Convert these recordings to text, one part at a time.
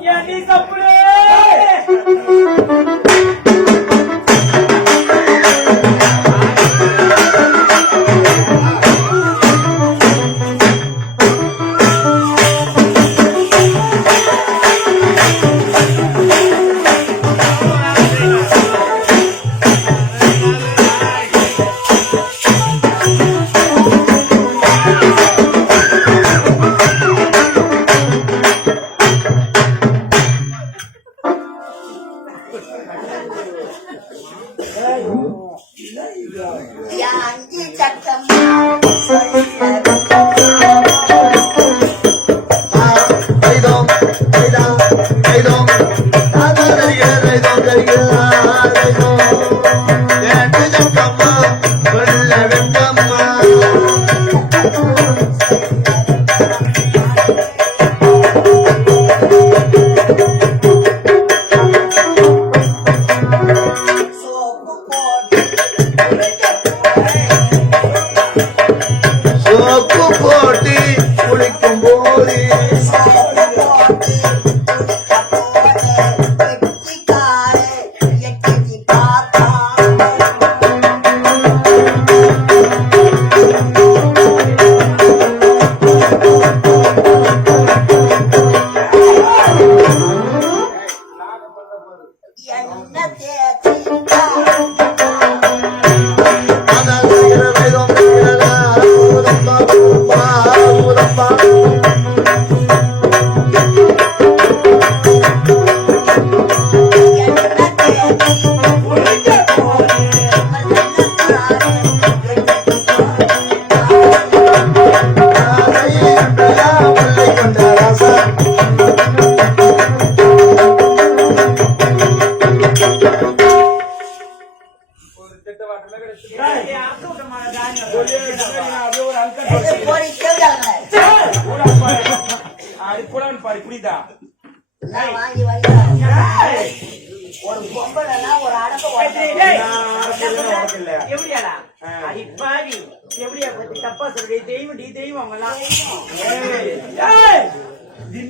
E ali, Capurê!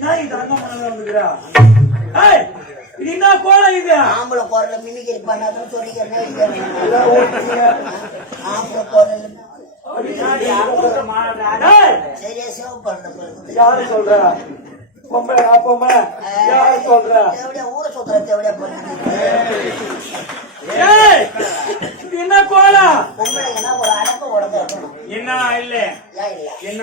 என்ன இது இது. ஆம்பளை குரல மினிக்கிரி பண்ணாதான் சொல்லிக்கிறேன் இது. ஆம்பளை குரல் ஏய் யாரு சொல்றா? யாரு சொல்றா? தேவடியா ஊரை சுத்துற தேவடியா பண்ணுறது ஏய் இது என்ன கோலம் என்ன ஒரு அடக்க உடம்பு என்ன இல்ல. ஏன் இல்ல. என்ன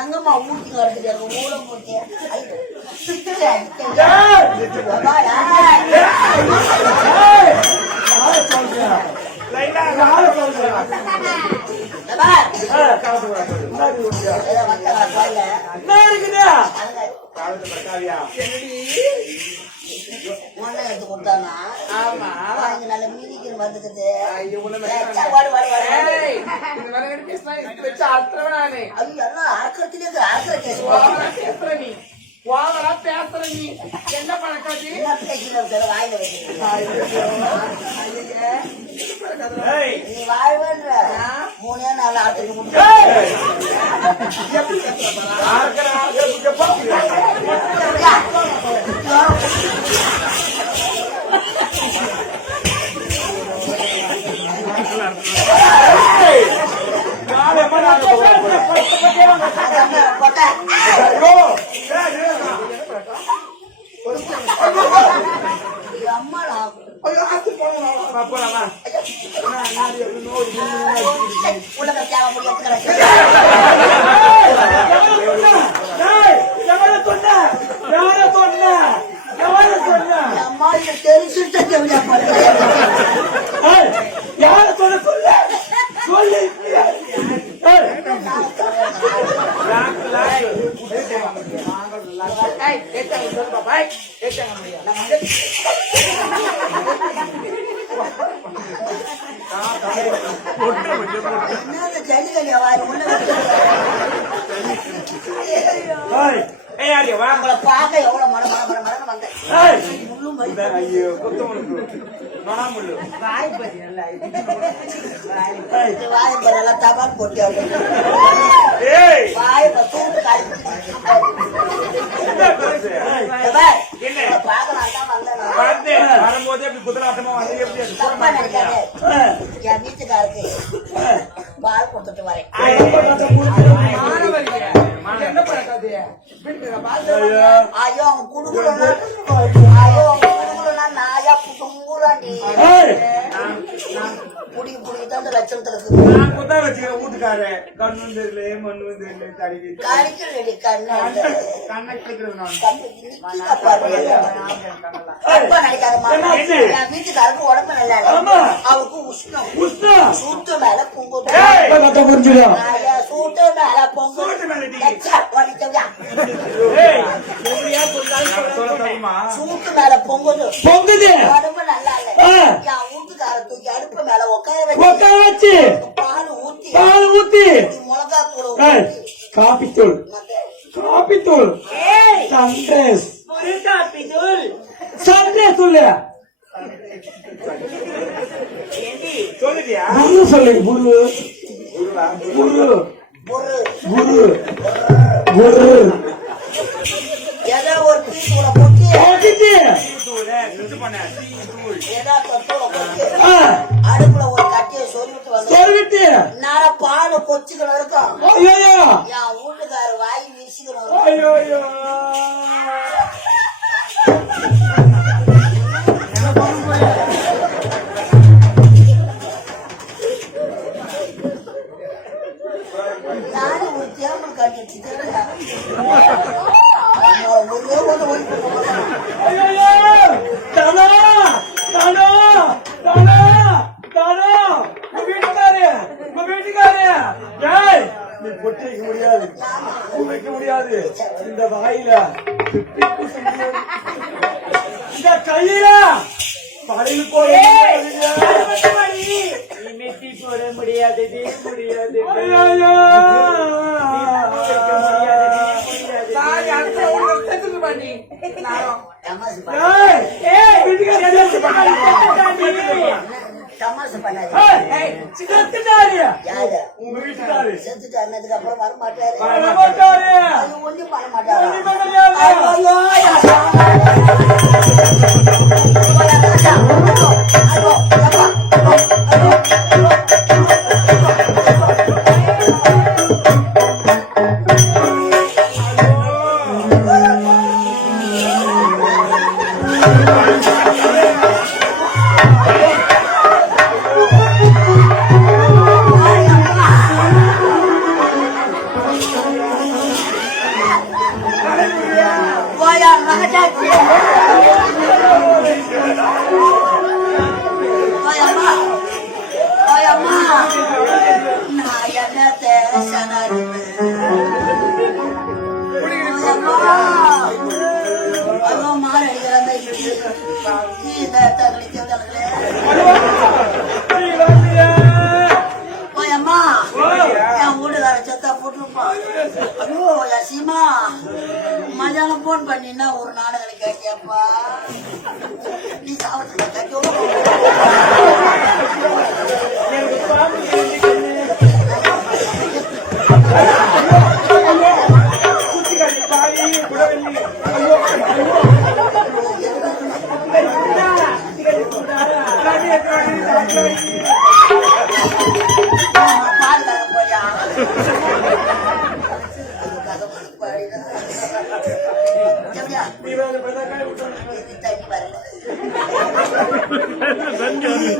எங்கம்மா ஊட்டி வரதுக்கு ஊரம் போட்டு? என்ன இருக்குது? ஒன்னா எடுத்து கொடுத்தானா? ஆமா. வாங்கி நல்ல மீதிக்கிற மதுக்குது வாடு வாடு வாடு அது எல்லாம் அறக்கிறதுலே நீ. வாவலா பேசுற நீ. என்ன பழக்காச்சு என்ன பேசுற மூணே நாள் ஆட்டுக்கு அம்மா அப்பா உலக தேவை முடியாது பாய் ஏத்தாங்க பாய் ஏத்தாங்க நான் வந்து என்னது ஜல்லிக்கல்லியா வாரி உள்ள உங்களை பார்க்க எவ்வளவு வந்தேன். நல்லா தபால் போட்டு தூண்டு. வந்து வரும்போது அப்படி குதிராட்டமா வந்து எப்படி அது தப்பா நினைக்காதே. ஏய், என் வீட்டுக்காருக்கு ஏய். பால் கொடுத்துட்டு வரேன். என்ன பண்ணாது ஐயோ. ஐயோ அவன் குடுக்குறோம்னா ஐயோ அவன் குடுக்குறோம்னா நாயா புட்டுங்குறாண்டி ஏய், புடி புடி தான் லட்சணத்துல இருக்கு நான் வச்சுக்கிறேன் தெரியல, தெரியல. கடிக்கலடி கண்ணு நான். என் வீட்டுக்காருக்கு உடம்பு நல்லா. இல்லை. அவருக்கு உஷ்ணம். உஷ்ணா. சூட்டு மேல பொங்குது சூட்டு மேல பொங்குது சூட்டு மேல சொல்ல பொங்குது. பொங்குது. உடம்பு நல்லா இல்ல. என் வீட்டுக்கார தூக்கி அடுப்பு மேல உட்கார வச்சு உட்கார வச்சு, பால் ஊத்தி. பால் ஊத்தி. மிளகா தூள் ஊத்தி. காப்பித்தூள். காப்பித்தூள். ஏய். சன்ரைஸ். ஒரு காப்பி தூள் சன்ரைஸ் சொல்லு. குரு சொல்லுங்க ஒரு குரு குரு ஏதோ ஒரு டீ தூளை போட்டு? ஏதோ அடுப்புல ஒரு கட்டியை சொல்லிட்டு வந்து சொருவிட்டு. நேரம் பால் கொச்சிக்கணும் இருக்கும் ஐயோ என் வீட்டுக்கார வாய் வீசிக்கணும். ஐயோ இந்த வாயில. முடியாது. இந்த கையில. பழையில் போட முடியாது. நீ மெட்டி போட முடியாதது முடியாது. ஐயையோ. தமாசு பண்ணாதீங்க. யாரு? உங்க வீட்டுக்காரு. செத்துட்டு அண்ணதுக்கு அப்புறம் வர மாட்டாரு. வர மாட்டாரு. அது ஒண்ணும் பண்ண மாட்டாரா? ஐயோ என் சீமா மதியானம் போன் பண்ணினா ஒரு நாடகம் கேட்டியாப்பா? நீ சாவத்துல கேட்டியோ பாதுகாக்க போயா எப்படியா தண்ணி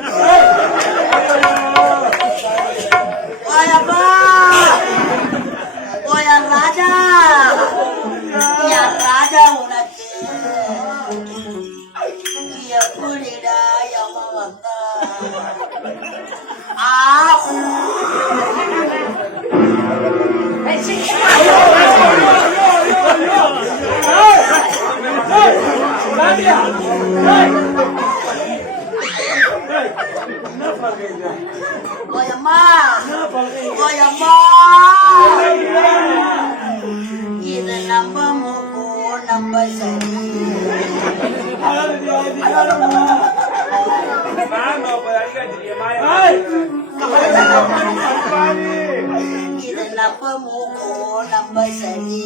மூக்கோ நம்ம சரி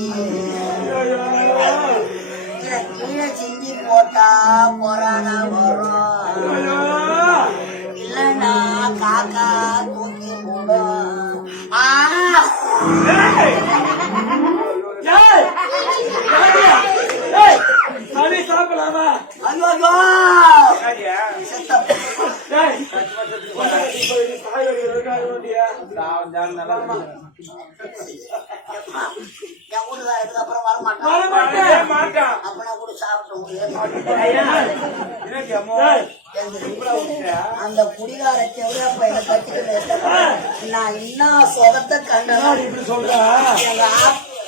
கீழே சிந்தி போட்டா கொரோனா வரும் இல்லைன்னா காக்கா தூக்கி போடும் ஆ சாப்பிடலாமா ஐயோ செத்த அந்த குடிகார செவரா பையனை கட்டிக்கிட்டு நான் இன்னும் சொகத்தை கண்டேன் இப்படி சொல்றா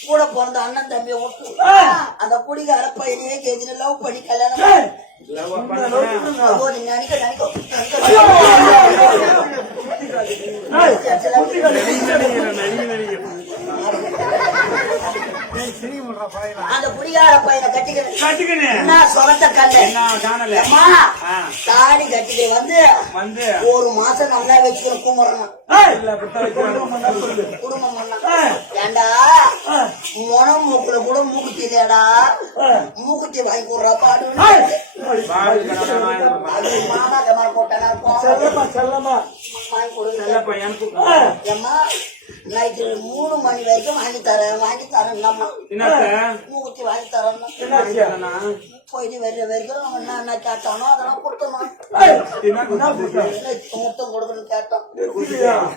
கூட பிறந்த அண்ணன் தம்பியை விட்டு அந்த குடிகார பையனையே கேஜில லவ் பண்ணி கல்யாணம் நினைக்க நினைக்க அந்த குடிகார பையனை கட்டிக்கிட்டு கட்டுக்கினு என்ன கல்ல அம்மா கட்டிட்டு வந்து வந்து. ஒரு மாசம் நல்லா வச்சுக்கணும். சொல்லு. குடும்பம் ஏண்டா? முனம் மூக்குல கூட மூக்குத்தி இல்லையாடா. மூக்குத்தி வாங்கி கொடுறா பாடு. மாமா கமார் போட்டானா வாங்கி கொடுங்க. நைட்டு மூணு மணி வரைக்கும் வாங்கி தரேன் வாங்கி தரேன். நம்ம மூக்குத்தி வாங்கி தரேன். போயிட்டு வர்ற வரைக்கும் அவன் என்ன என்ன கேட்டானோ அதெல்லாம் கொடுத்தணும் முத்தம் கொடுக்கணும்னு கேட்டோம்?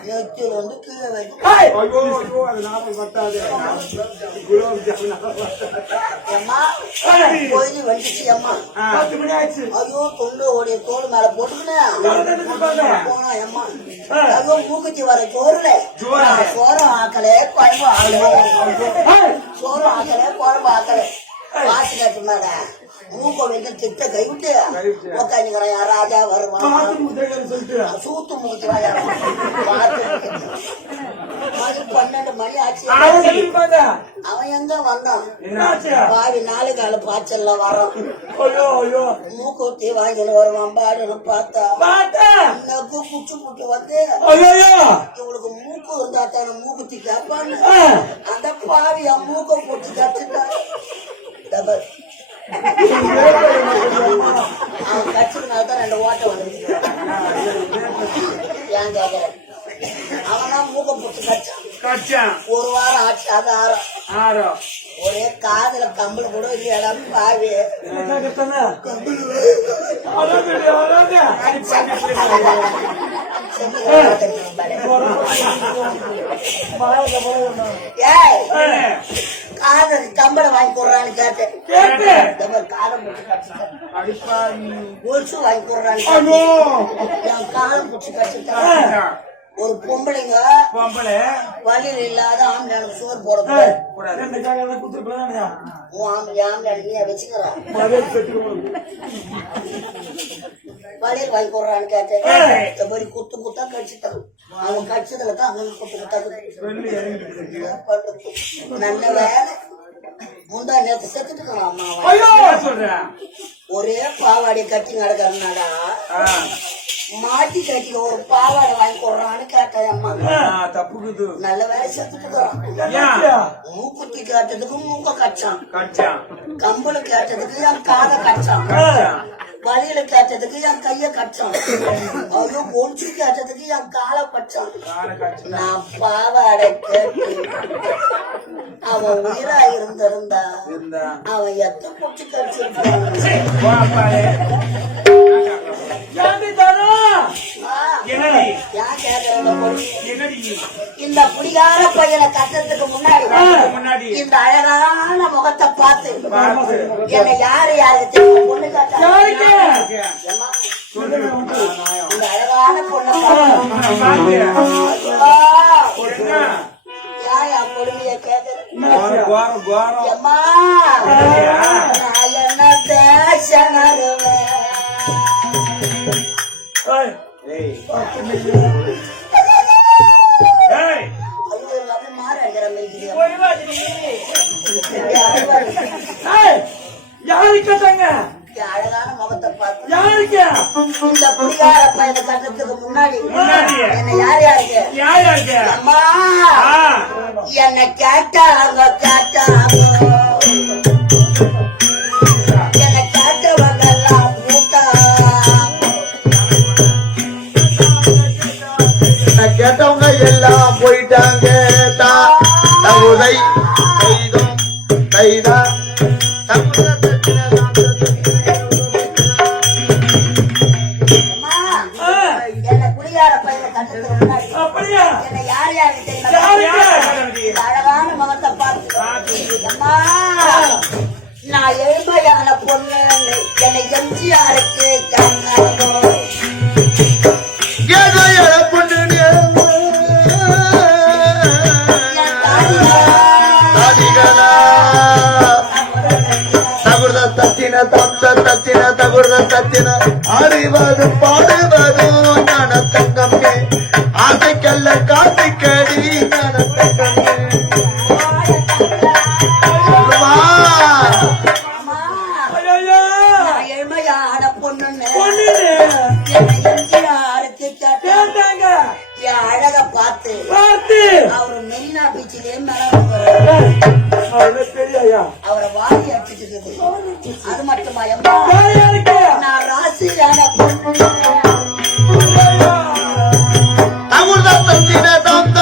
நெத்தியில் வந்து கீழே வரைக்கும். போயிட்டு வந்துச்சு அம்மா. ஐயோ தொண்டு ஓடிய தோல் மேல போட்டுக்கினேன் எவ்வளவு தண்ணி போனா அம்மா. ஐயோ மூக்குத்தி வர சோறுல. சோறும் ஆக்கல குழம்பு ஆக்கல. ஏய், சோறு ஆக்கல குழம்பு ஆக்கல. வாசி கட்டு மூக்க வந்து திட்ட கைவிட்டு உக்காந்துக்கிறேன் ராஜா வருவான். பாத்து முத்தையன்னு சொல்லிட்டு. சூத்து மூக்கிறான் பார்த்து மணி பன்னெண்டு மணி ஆச்சு. அவன் எங்க வந்தான்? பாவி நாலு கால பாய்ச்சல்ல வரோம். மூக்குத்தி வாங்கிட்டு வருவான். பாடுன்னு பார்த்தா? நக்கு குச்சி புட்டு வந்து ஐயையோ. இவளுக்கு மூக்கு இருந்தா தானே மூக்குத்தி கேட்பான்னு அந்த பாவியா மூக்க போட்டு டபுள். அவன் தான் ரெண்டு ஓட்டை வந்துருச்சு ஏன் கேக்குற அவனா மூக்க போட்டு. ஒரு வாரம் ஆச்சு அது ஆறம் ஆறோ. ஒரே காதுல கம்பல் கூட இல்லையாடா பாவி என்ன கத்தனா? வாங்கி கொடுறான்னு கேட்டேன் கேட்டு. பிடிச்சி வாங்கி கொடுறான்னு என் பிடிச்சி கடிச்சிட்டேன் ஒரு பொம்பளைங்க பொம்பளை. வழியில் இல்லாத ஆம்பளை சோறு போடக்கூடாது ரெண்டு உன் ஆம்பளை நீ வச்சுக்கிறான் வழியில் வாங்கி கொடுறான்னு கேட்டேன். இந்த மாதிரி குத்து குத்தா கடிச்சிட்டான் அவன் கடிச்சதுல தான் அவனுக்கு குத்து குத்தா இருக்கு. நல்ல வேலை முந்தா நேத்து செத்துட்டு அம்மா? ஒரே பாவாடை கட்டி நடக்கிறனாடா மாட்டி கட்டி ஒரு பாவாடை வாங்கி கொடுறான்னு கேட்டேன் அம்மா தப்புக்குது. நல்ல வேலை செத்துட்டு? மூக்குத்தி கேட்டதுக்கு மூக்க கச்சான். கம்பளு கேட்டதுக்கு என் காதை கச்சான். வழியில கேட்டதுக்கு என் கைய கடிச்சான் ஐயோ ஒன்று கேட்டதுக்கு என் காலை கச்சான். நான் பாவாடை கேட்டு அவன் உயிரா இருந்திருந்தா இருந்தா. அவன் எத்த குச்சி கடிச்சிருப்பான்? இந்த குடிகார பையனை கட்டத்துக்கு முன்னாடி இந்த அழகான முகத்தை பார்த்து. என்னை யாரு யாருக்கு? பொண்ணு. இந்த அழகான பொண்ணை என்ன? என் என்ன? பேசணுவேன் ஏய், ஏய். பத்து நிமிஷம். ஏய், ஐயோ அது மாறங்கிற மாதிரி போய்வாடி ஏய், யாரு கேட்டாங்க அழகான முகத்தை பார்த்து. யாருக்கு இந்த கட்டத்துக்கு முன்னாடி முன்னாடி. என்ன யார் யாருக்கு யார் யாருக்கு அம்மா. ஆ, என்ன கேட்டாங்க கேட்டாங்க. எல்லாம் போயிட்டாங்க. தெரியுமா யாருக்கு அழகான முகத்தை பார்த்து நான் பொண்ணு என்னை எம்ஜிஆருக்கு கண்ணாங்க தத்தின தகுத தத்தின அறிவது பாடுவதும் ஞான தங்கமே ஆசைக்கல்ல காசைக்கடி ஞான தங்கமே அழக பார்த்து. பார்த்து. அவர் மெரினா பீச்சிலே மேல பெரியாயா அவரை வாங்கி அடிச்சிட்டு அது மட்டுமா எம்மா? நான் ராசியான பொண்ணு தகுத தத்தின தாம்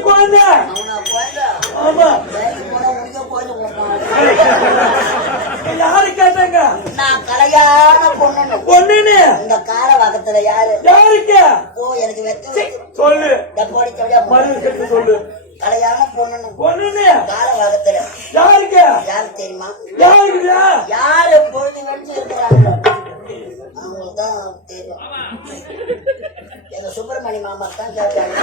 குழந்தை. குழந்தை ஆமா யாரு கேட்டாங்க? நான் கலையான பொண்ணு பொண்ணுன்னு. இந்த கார வகத்துல யாரு யாருக்கு? ஓ எனக்கு வெத்த சொல்லு. டப்போடி கலையா மருந்து கட்டு சொல்லு. கலையான பொண்ணு பொண்ணுன்னு. கார வகத்துல யாருக்கு யாரு தெரியுமா? யாருக்குதா யாரு பொழுது வெடிச்சு இருக்கிறாங்க தான் தெரியும் எங்க சுப்பிரமணிய மாமா தான் கேட்டாங்க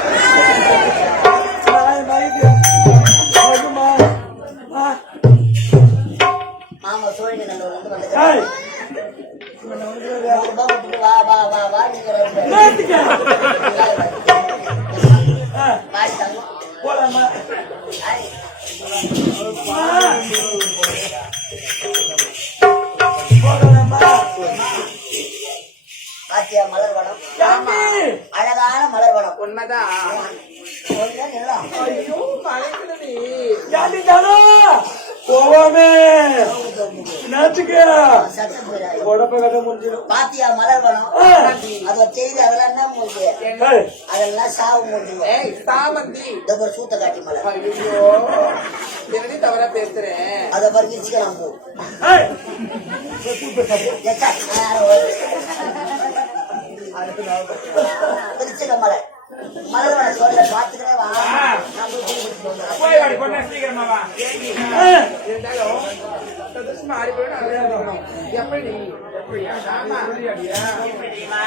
மாமா சோழி நகர் வந்து வந்து வா வா வா வா நீங்க பாத்தியா மலர் வனம். அத செய்து அதெல்லாம் என்ன ஏய், அதெல்லாம் சாவு ஏய் சாமந்தி இந்த ஒரு சூத்த காட்டி மலர் தினடி தவறா பேசுறேன் அத மாதிரி கிச்சிக்கலாம் போ மலர் மலர் வனம் சொல்ல பாத்துக்கிறே வா நான் போய் சீக்கிரமா. இருந்தாலும் வந்து மாறி போயிடும் நல்லா இருக்கணும் எப்படி எப்படியா ஆமா